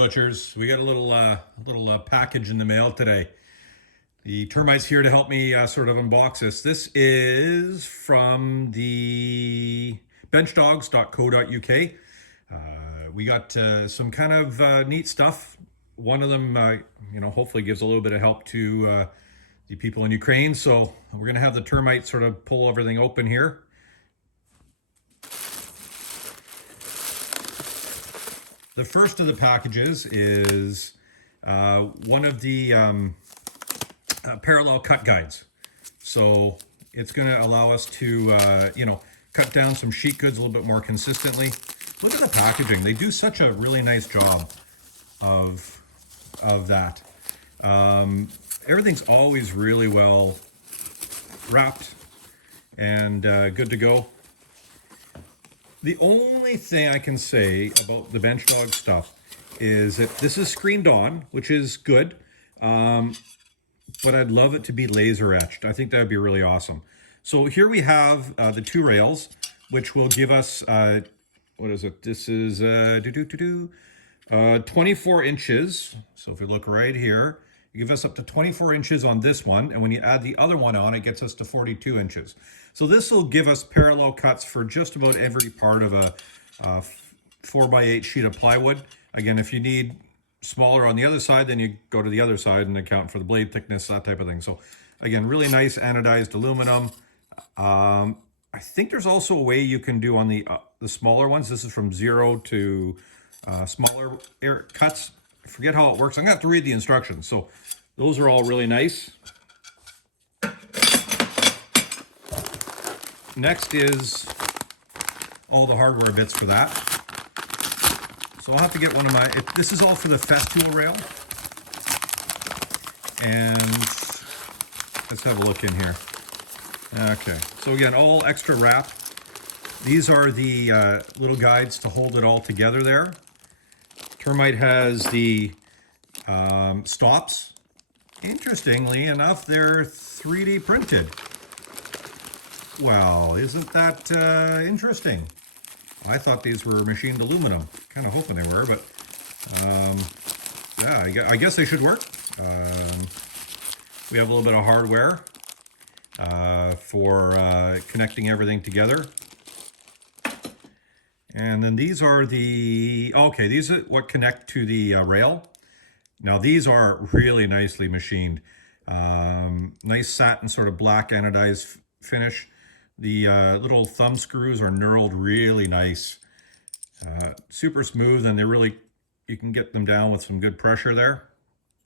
Butchers. We got a little package in the mail today. The termite's here to help me sort of unbox this. This is from the benchdogs.co.uk. We got some kind of neat stuff. One of them, hopefully gives a little bit of help to the people in Ukraine. So we're going to have the termite sort of pull everything open here. The first of the packages is one of the parallel cut guides. So it's going to allow us to, cut down some sheet goods a little bit more consistently. Look at the packaging. They do such a really nice job of that. Everything's always really well wrapped and good to go. The only thing I can say about the Benchdog stuff is that this is screened on, which is good, but I'd love it to be laser etched. I think that would be really awesome. So here we have the two rails, which will give us, what is it? This is 24 inches. So if you look right here, you give us up to 24 inches on this one. And when you add the other one on, it gets us to 42 inches. So this will give us parallel cuts for just about every part of a 4x8 sheet of plywood. Again, if you need smaller on the other side, then you go to the other side and account for the blade thickness, that type of thing. So again, really nice anodized aluminum. I think there's also a way you can do on the smaller ones. This is from 0 to smaller cuts. I forget how it works. I'm gonna have to read the instructions. So those are all really nice. Next is all the hardware bits for that. So I'll have to get one of my, this is all for the Festool rail. And let's have a look in here. Okay, so again, all extra wrap. These are the little guides to hold it all together there. Termite has the stops. Interestingly enough, they're 3D printed. Well, isn't that interesting? I thought these were machined aluminum. Kind of hoping they were, but yeah, I guess they should work. We have a little bit of hardware for connecting everything together. And then these are the, okay, these are what connect to the rail. Now these are really nicely machined. Nice satin sort of black anodized finish. The little thumb screws are knurled really nice. Super smooth, and they're really, you can get them down with some good pressure there.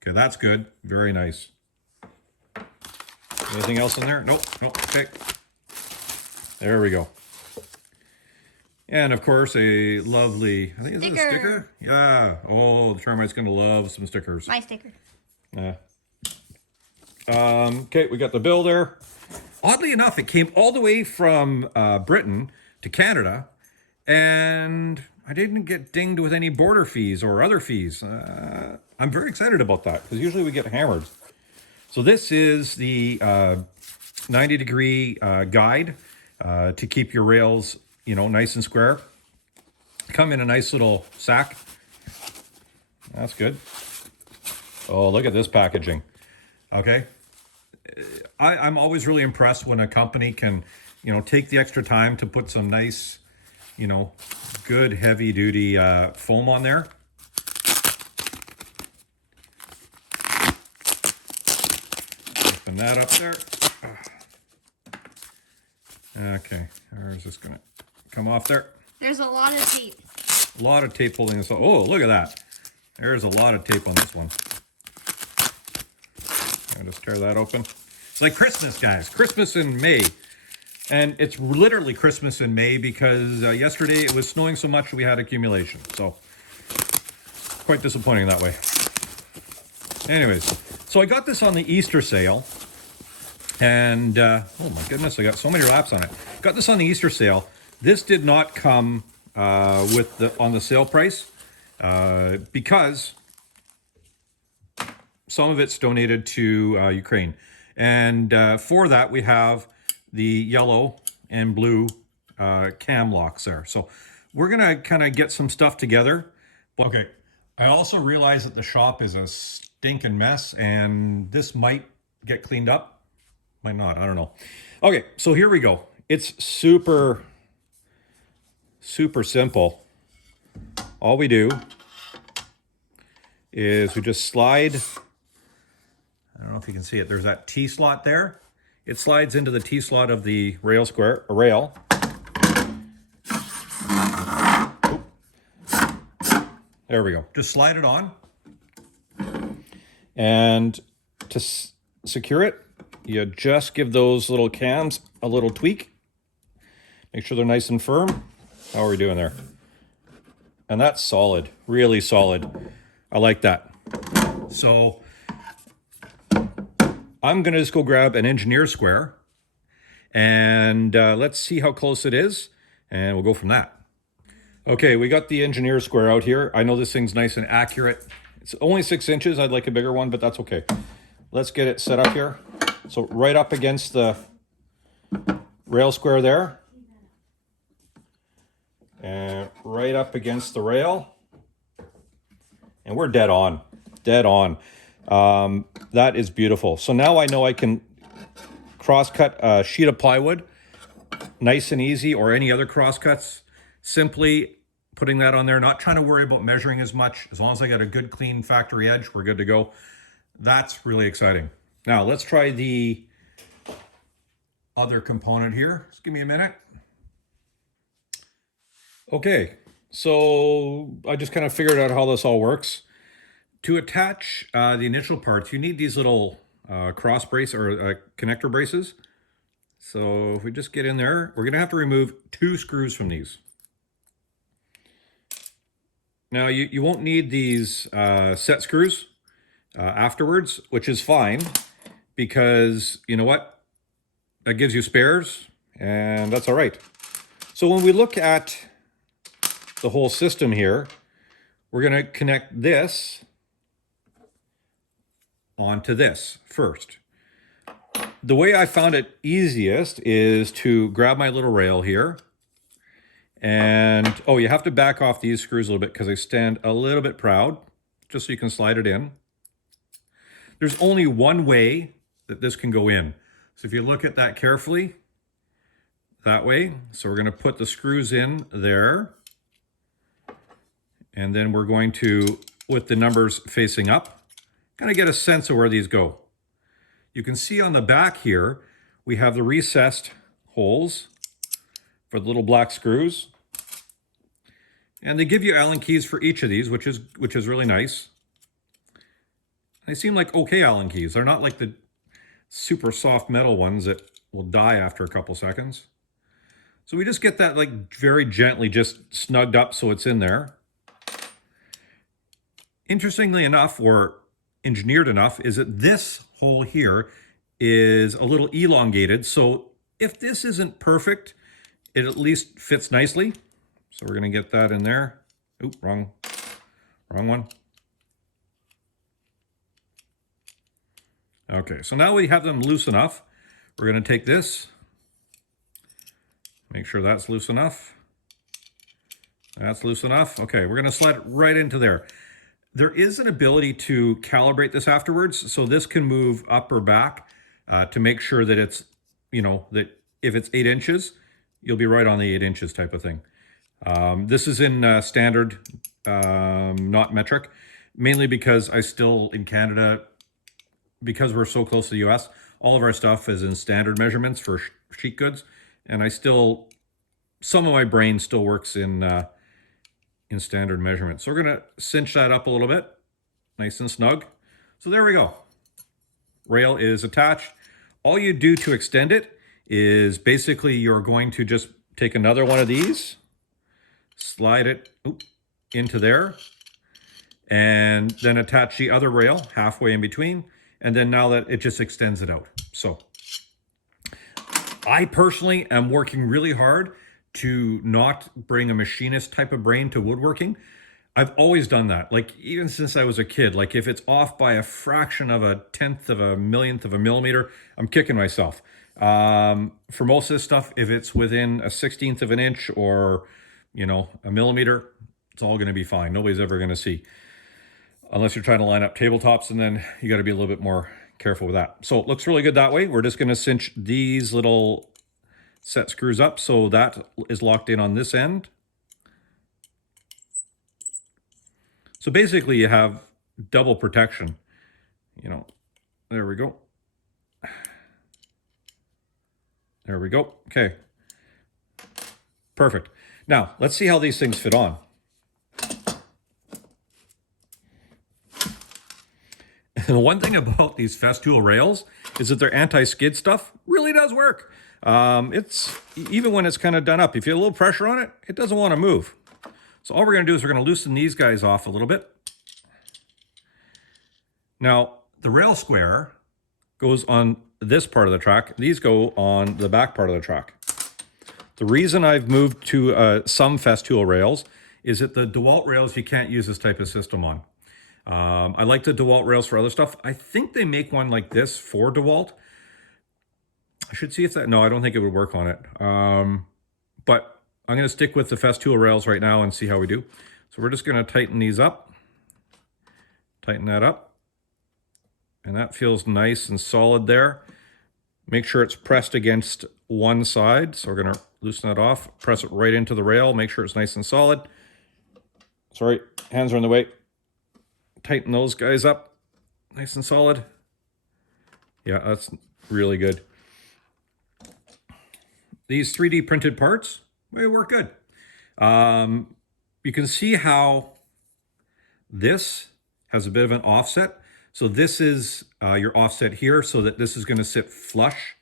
Okay, that's good. Very nice. Anything else in there? Nope, nope, okay. There we go. And of course, a lovely, I think it's a sticker. Yeah. Oh, the termite's gonna love some stickers. My sticker. Yeah. Okay, we got the bill there. Oddly enough, it came all the way from Britain to Canada, and I didn't get dinged with any border fees or other fees. I'm very excited about that, because usually we get hammered. So this is the 90-degree guide to keep your rails, nice and square. Come in a nice little sack. That's good. Oh, look at this packaging. Okay. I'm always really impressed when a company can, take the extra time to put some nice, good heavy duty foam on there. Open that up there. Okay, or is this gonna come off there? There's a lot of tape. A lot of tape holding this up. Oh, look at that. There's a lot of tape on this one. I'll just tear that open. It's like Christmas, guys. Christmas in May. And it's literally Christmas in May because yesterday it was snowing so much we had accumulation. So, quite disappointing that way. Anyways, so I got this on the Easter sale. And, oh my goodness, I got so many wraps on it. Got this on the Easter sale. This did not come on the sale price because some of it's donated to Ukraine. And for that, we have the yellow and blue cam locks there. So we're going to kind of get some stuff together. Okay, I also realize that the shop is a stinking mess, and this might get cleaned up. Might not, I don't know. Okay, so here we go. It's super, super simple. All we do is we just slide, I don't know if you can see it, there's that T slot there. It slides into the T slot of the rail. There we go. Just slide it on. And to secure it, you just give those little cams a little tweak. Make sure they're nice and firm. How are we doing there? And that's solid, really solid. I like that. So I'm gonna just go grab an engineer square and let's see how close it is, and we'll go from that. Okay, we got the engineer square out here. I know this thing's nice and accurate. It's only 6 inches. I'd like a bigger one, but that's okay. Let's get it set up here. So right up against the rail square there. And right up against the rail. And we're dead on. Dead on. That is beautiful. So now I know I can cross-cut a sheet of plywood. Nice and easy, or any other cross-cuts. Simply putting that on there, not trying to worry about measuring as much. As long as I got a good clean factory edge, we're good to go. That's really exciting. Now let's try the other component here. Just give me a minute. Okay, so I just kind of figured out how this all works. To attach the initial parts, you need these little cross brace or connector braces. So if we just get in there, we're gonna have to remove 2 screws from these. Now you won't need these set screws afterwards, which is fine, because you know what? That gives you spares, and that's all right. So when we look at the whole system here, we're gonna connect this onto this first. The way I found it easiest is to grab my little rail here. And, oh, you have to back off these screws a little bit because they stand a little bit proud, just so you can slide it in. There's only one way that this can go in. So if you look at that carefully, that way. So we're gonna put the screws in there. And then we're going to, with the numbers facing up, kind of get a sense of where these go. You can see on the back here, we have the recessed holes for the little black screws. And they give you Allen keys for each of these, which is really nice. They seem like okay Allen keys. They're not like the super soft metal ones that will die after a couple seconds. So we just get that like very gently just snugged up so it's in there. Interestingly enough, or engineered enough, is that this hole here is a little elongated. So if this isn't perfect, it at least fits nicely. So we're going to get that in there. Oop, wrong one. Okay, so now we have them loose enough. We're going to take this, make sure that's loose enough. That's loose enough. Okay, we're going to slide it right into there. There is an ability to calibrate this afterwards, so this can move up or back to make sure that it's, you know, that if it's 8 inches, you'll be right on the 8 inches type of thing. This is in standard, not metric, mainly because I still, in Canada, because we're so close to the US, all of our stuff is in standard measurements for sheet goods, and I still, some of my brain still works in standard measurements. So we're gonna cinch that up a little bit, nice and snug. So there we go. Rail is attached. All you do to extend it is basically you're going to just take another one of these, slide it into there, and then attach the other rail halfway in between. And then now that it just extends it out. So I personally am working really hard to not bring a machinist type of brain to woodworking. I've always done that. Like even since I was a kid, like if it's off by a fraction of a tenth of a millionth of a millimeter, I'm kicking myself. For most of this stuff, if it's within a 16th of an inch or, you know, a millimeter, it's all going to be fine. Nobody's ever going to see. unless you're trying to line up tabletops, and then you got to be a little bit more careful with that. So it looks really good that way. We're just going to cinch these little set screws up so that is locked in on this end. So basically you have double protection, you know. There we go. There we go. Okay. Perfect. Now, let's see how these things fit on. And the one thing about these Festool rails is that their anti-skid stuff really does work. It's even when it's kind of done up, if you have a little pressure on it, it doesn't want to move. So all we're going to do is we're going to loosen these guys off a little bit. Now, the rail square goes on this part of the track. These go on the back part of the track. The reason I've moved to some Festool rails is that the DeWalt rails you can't use this type of system on. I like the DeWalt rails for other stuff. I think they make one like this for DeWalt. I should see if that, no, I don't think it would work on it. But I'm going to stick with the Festool rails right now and see how we do. So we're just going to tighten these up. Tighten that up. And that feels nice and solid there. Make sure it's pressed against one side. So we're going to loosen that off. Press it right into the rail. Make sure it's nice and solid. Sorry, hands are in the way. Tighten those guys up. Nice and solid. Yeah, that's really good. These 3D printed parts, they work good. You can see how this has a bit of an offset. So this is your offset here, so that this is going to sit flush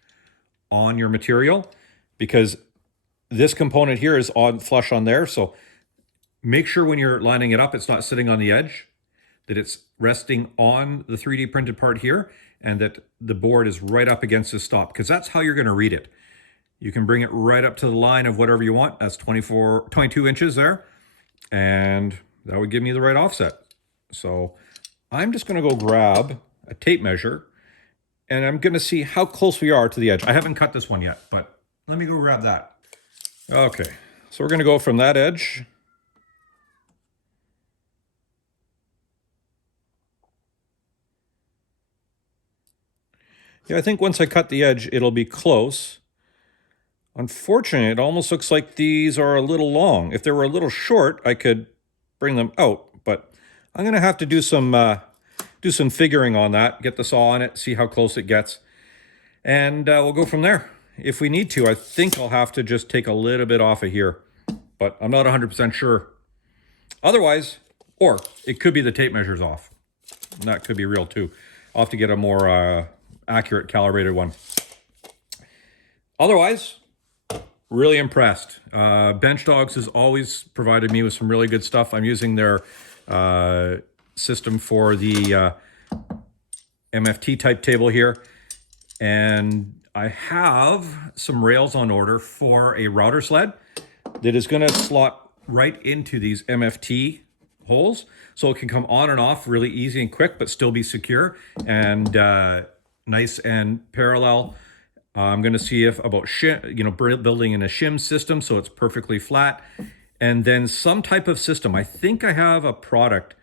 on your material, because this component here is on flush on there. So make sure when you're lining it up, it's not sitting on the edge, that it's resting on the 3D printed part here, and that the board is right up against the stop, because that's how you're going to read it. You can bring it right up to the line of whatever you want. That's 22 inches there, and that would give me the right offset. So I'm just going to go grab a tape measure, and I'm going to see how close we are to the edge. I haven't cut this one yet, but let me go grab that. Okay, so we're going to go from that edge. Yeah, I think once I cut the edge, it'll be close. Unfortunately, it almost looks like these are a little long. If they were a little short, I could bring them out, but I'm going to have to do some figuring on that, get the saw on it, see how close it gets, and we'll go from there. If we need to, I think I'll have to just take a little bit off of here, but I'm not 100% sure. Otherwise, or it could be the tape measure's off. That could be real too. I'll have to get a more accurate calibrated one. Otherwise, really impressed. Bench Dogs has always provided me with some really good stuff. I'm using their system for the MFT type table here, and I have some rails on order for a router sled that is going to slot right into these MFT holes, so it can come on and off really easy and quick, but still be secure and nice and parallel. I'm going to see if about building in a shim system so it's perfectly flat, and then some type of system. I think I have a product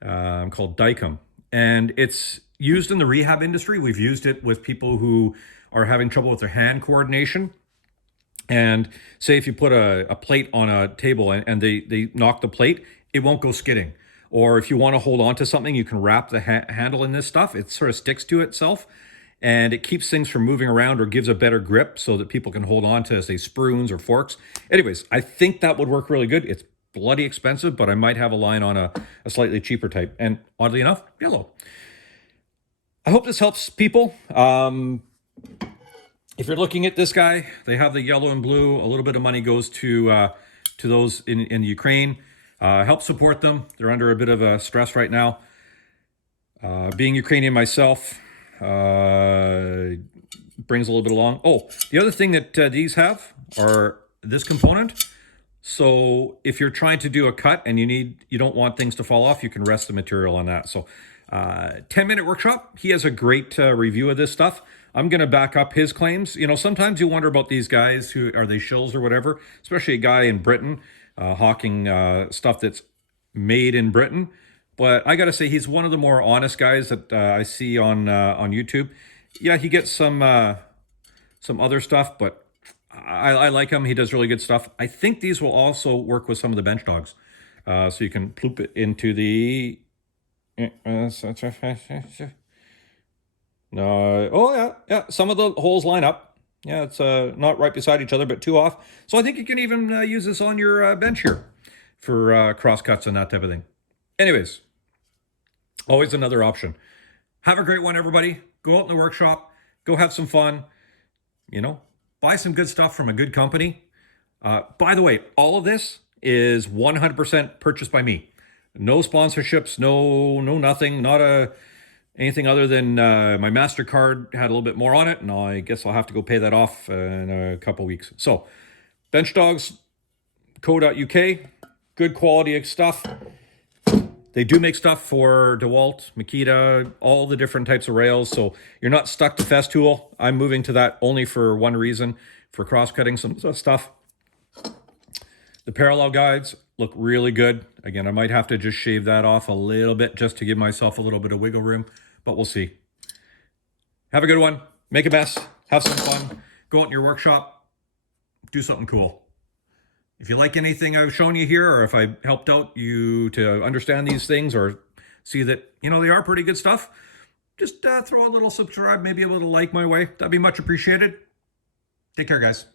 called Dicom, and it's used in the rehab industry. We've used it with people who are having trouble with their hand coordination. And say if you put a plate on a table and they knock the plate, it won't go skidding. Or if you want to hold on to something, you can wrap the handle in this stuff. It sort of sticks to itself, and it keeps things from moving around or gives a better grip so that people can hold on to, say, spoons or forks. Anyways, I think that would work really good. It's bloody expensive, but I might have a line on a slightly cheaper type. And oddly enough, yellow. I hope this helps people. If you're looking at this guy, they have the yellow and blue. A little bit of money goes to those in Ukraine. Help support them. They're under a bit of a stress right now. Being Ukrainian myself brings a little bit along. Oh, the other thing that these have are this component. So if you're trying to do a cut and you don't want things to fall off, you can rest the material on that. So 10-minute workshop. He has a great review of this stuff. I'm going to back up his claims. You know, sometimes you wonder about these guys, who are they shills or whatever, especially a guy in Britain hawking stuff that's made in Britain. But I got to say, he's one of the more honest guys that I see on YouTube. Yeah, he gets some other stuff, but I like him. He does really good stuff. I think these will also work with some of the bench dogs. So you can ploop it into the... No, oh yeah, some of the holes line up. Yeah, it's not right beside each other, but two off. So I think you can even use this on your bench here for cross cuts and that type of thing. Anyways, always another option. Have a great one, everybody. Go out in the workshop. Go have some fun. You know, buy some good stuff from a good company. By the way, all of this is 100% purchased by me. No sponsorships, no nothing, not anything other than my MasterCard had a little bit more on it, and I guess I'll have to go pay that off in a couple weeks. So, benchdogs.co.uk, good quality of stuff. They do make stuff for DeWalt, Makita, all the different types of rails, so you're not stuck to Festool. I'm moving to that only for one reason, for cross-cutting some stuff. The parallel guides look really good. Again, I might have to just shave that off a little bit just to give myself a little bit of wiggle room, but we'll see. Have a good one. Make a mess. Have some fun. Go out in your workshop. Do something cool. If you like anything I've shown you here, or if I helped out you to understand these things or see that, you know, they are pretty good stuff, just throw a little subscribe, maybe a little like my way. That'd be much appreciated. Take care, guys.